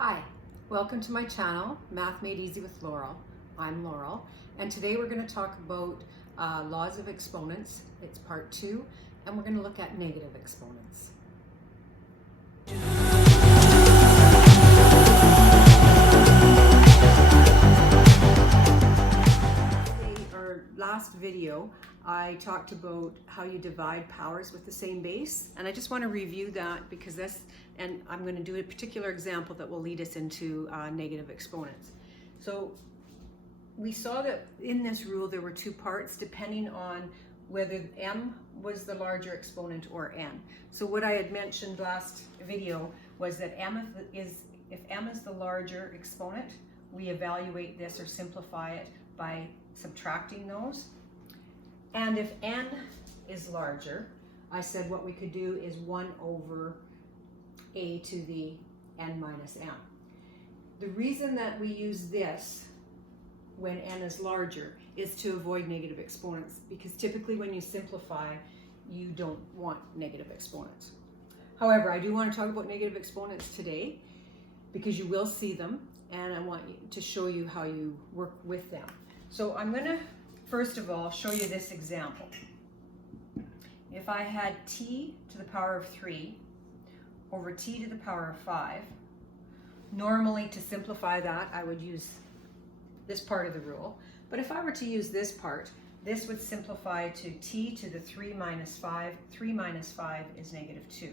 Hi, welcome to my channel, Math Made Easy with Laurel. I'm Laurel, and today we're going to talk about laws of exponents. It's part 2, and we're going to look at negative exponents. Last video, I talked about how you divide powers with the same base, and I just want to review that because and I'm going to do a particular example that will lead us into negative exponents. So we saw that in this rule there were two parts depending on whether m was the larger exponent or n. So what I had mentioned last video was that if m is the larger exponent, we evaluate this or simplify it by subtracting those. And if n is larger, I said what we could do is 1 over a to the n minus m. The reason that we use this when n is larger is to avoid negative exponents, because typically when you simplify, you don't want negative exponents. However, I do want to talk about negative exponents today because you will see them, and I want to show you how you work with them. So I'm going to first of all show you this example. If I had t to the power of 3 over t to the power of 5, normally to simplify that I would use this part of the rule, but if I were to use this part, this would simplify to t to the 3 minus 5. 3 minus 5 is negative 2.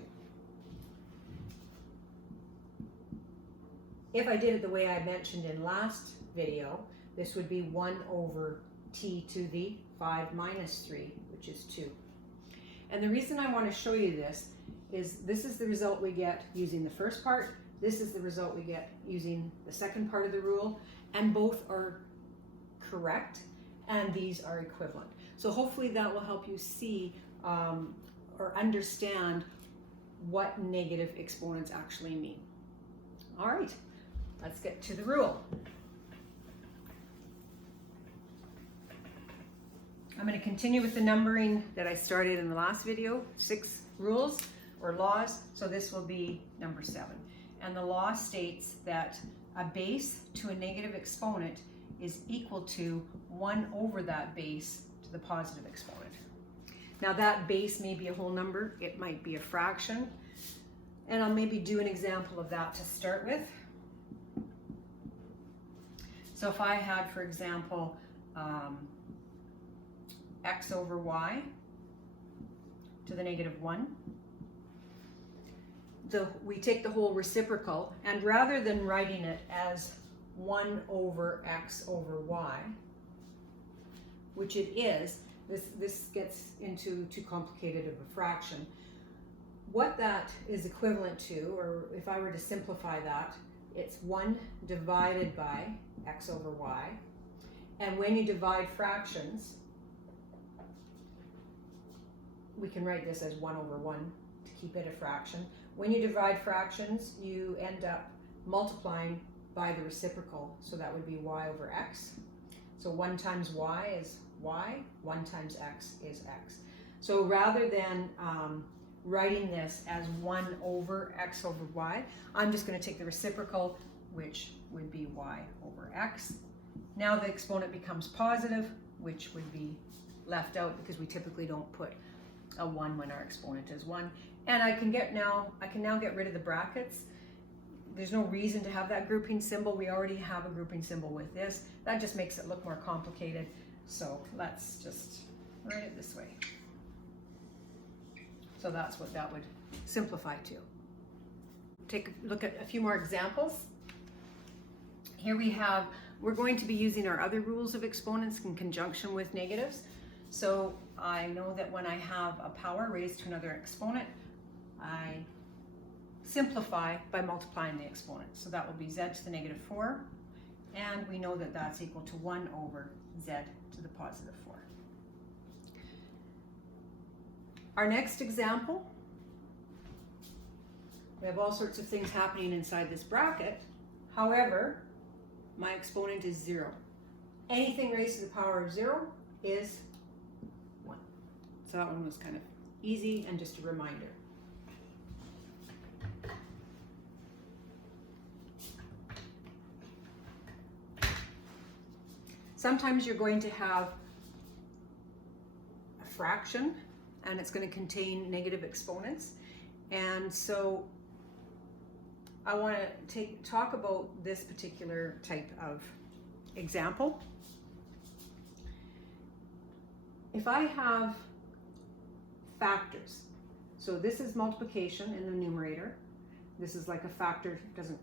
If I did it the way I mentioned in last video, this would be 1 over t to the 5 minus 3, which is 2. And the reason I want to show you this is the result we get using the first part, this is the result we get using the second part of the rule, and both are correct, and these are equivalent. So hopefully that will help you see or understand what negative exponents actually mean. All right, let's get to the rule. I'm going to continue with the numbering that I started in the last video, 6 rules or laws, so this will be number 7. And the law states that a base to a negative exponent is equal to 1 over that base to the positive exponent. Now that base may be a whole number, it might be a fraction, and I'll maybe do an example of that to start with. So if I had, for example, x over y to the negative 1. We take the whole reciprocal, and rather than writing it as 1 over x over y, which it is, this gets into too complicated of a fraction. What that is equivalent to, or if I were to simplify that, it's 1 divided by x over y. And when you divide fractions, we can write this as 1 over 1 to keep it a fraction. When you divide fractions, you end up multiplying by the reciprocal, so that would be y over x. So 1 times y is y, 1 times x is x. So rather than writing this as 1 over x over y, I'm just going to take the reciprocal, which would be y over x. Now the exponent becomes positive, which would be left out because we typically don't put a 1 when our exponent is 1. And I can now get rid of the brackets. There's no reason to have that grouping symbol. We already have a grouping symbol with this. That just makes it look more complicated. So let's just write it this way. So that's what that would simplify to. Take a look at a few more examples. Here we're going to be using our other rules of exponents in conjunction with negatives. So I know that when I have a power raised to another exponent, I simplify by multiplying the exponent. So that will be z to the negative 4, and we know that that's equal to 1 over z to the positive 4. Our next example, we have all sorts of things happening inside this bracket. However, my exponent is 0. Anything raised to the power of 0 is 1. So that one was kind of easy and just a reminder. Sometimes you're going to have a fraction and it's going to contain negative exponents. And so I want to talk about this particular type of example. If I have factors, so this is multiplication in the numerator. This is like a factor,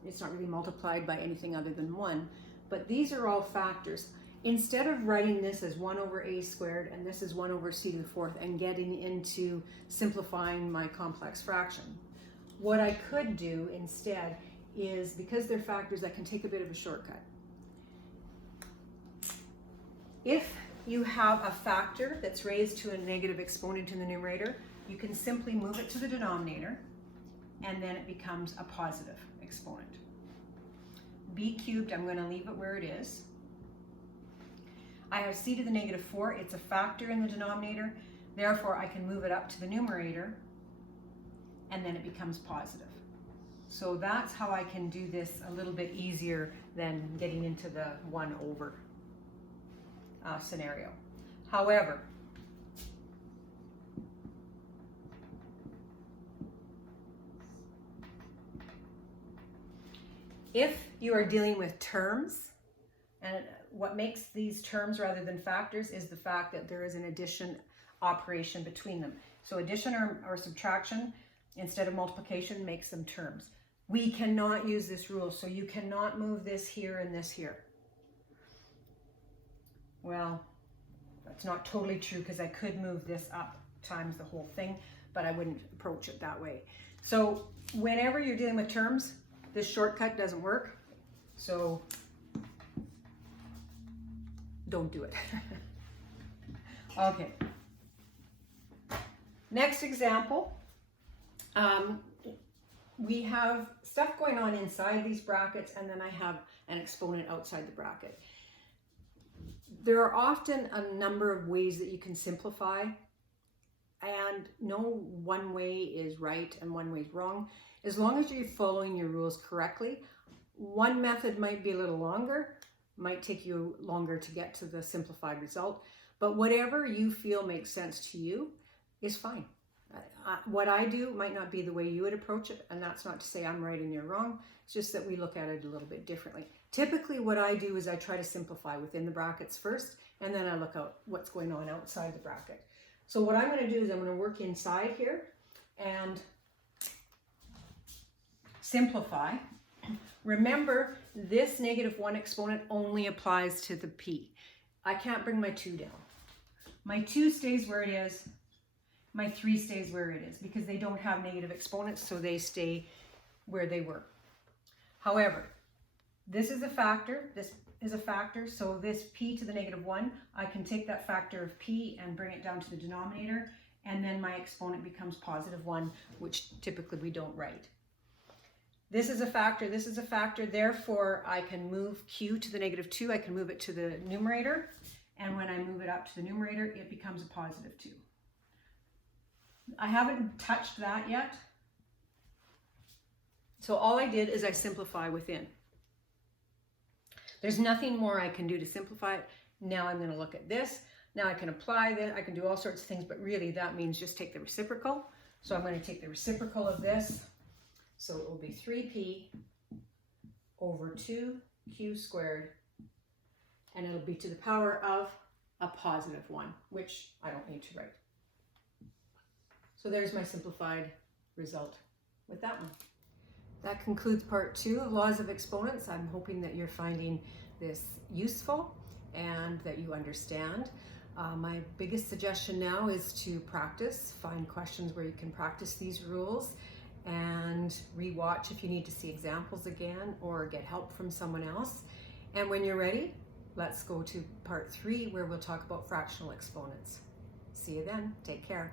it's not really multiplied by anything other than 1, but these are all factors. Instead of writing this as 1 over a squared and this is 1 over c to the fourth and getting into simplifying my complex fraction, what I could do instead is, because they're factors, I can take a bit of a shortcut. If you have a factor that's raised to a negative exponent in the numerator, you can simply move it to the denominator and then it becomes a positive exponent. b cubed, I'm going to leave it where it is. I have c to the negative 4, it's a factor in the denominator, therefore I can move it up to the numerator and then it becomes positive. So that's how I can do this a little bit easier than getting into the 1 over scenario. However, if you are dealing with terms, and what makes these terms rather than factors is the fact that there is an addition operation between them. So addition or subtraction instead of multiplication makes them terms. We cannot use this rule, so you cannot move this here and this here. Well, that's not totally true because I could move this up times the whole thing, but I wouldn't approach it that way. So whenever you're dealing with terms, this shortcut doesn't work, so don't do it. Okay. Next example. We have stuff going on inside these brackets, and then I have an exponent outside the bracket. There are often a number of ways that you can simplify, and no one way is right and one way is wrong. As long as you're following your rules correctly, one method might be a little longer, might take you longer to get to the simplified result, but whatever you feel makes sense to you is fine. What I do might not be the way you would approach it, and that's not to say I'm right and you're wrong. It's just that we look at it a little bit differently. Typically what I do is I try to simplify within the brackets first, and then I look at what's going on outside the bracket. So what I'm going to do is I'm going to work inside here and simplify. Remember, this -1 exponent only applies to the p. I can't bring my 2 down. My 2 stays where it is. My 3 stays where it is because they don't have negative exponents, so they stay where they were. However, this is a factor, this is a factor, so this p to the -1, I can take that factor of p and bring it down to the denominator, and then my exponent becomes +1, which typically we don't write. This is a factor, this is a factor, therefore I can move q to the -2, I can move it to the numerator, and when I move it up to the numerator, it becomes a +2. I haven't touched that yet. So all I did is I simplify within. There's nothing more I can do to simplify it. Now I'm going to look at this. Now I can apply this. I can do all sorts of things, but really that means just take the reciprocal. So I'm going to take the reciprocal of this. So it will be 3p over 2q squared, and it'll be to the power of a +1, which I don't need to write. So there's my simplified result with that one. That concludes part 2 of Laws of Exponents. I'm hoping that you're finding this useful and that you understand. My biggest suggestion now is to practice, find questions where you can practice these rules, and rewatch if you need to see examples again or get help from someone else. And when you're ready, let's go to part 3 where we'll talk about fractional exponents. See you then. Take care.